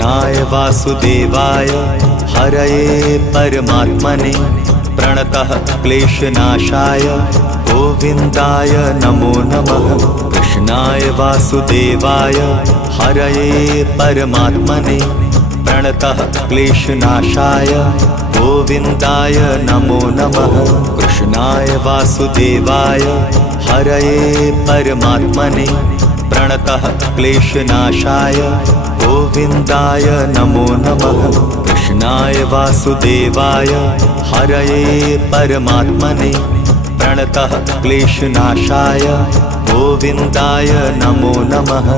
कृष्णाय वासुदेवाय हरये परमात्मने प्रणतः क्लेशनाशाय गोविन्दाय नमो नमः। कृष्णाय वासुदेवाय हरये परमात्मने प्रणतः क्लेशनाशाय गोविन्दाय नमो नमः। कृष्णाय वासुदेवाय हरये परमात्मने प्रणतः क्लेशनाशाय गोविन्दाय नमो नमः। कृष्णाय वासुदेवाय हरये परमात्मने प्रणतः क्लेशनाशाय गोविन्दाय नमो नमः।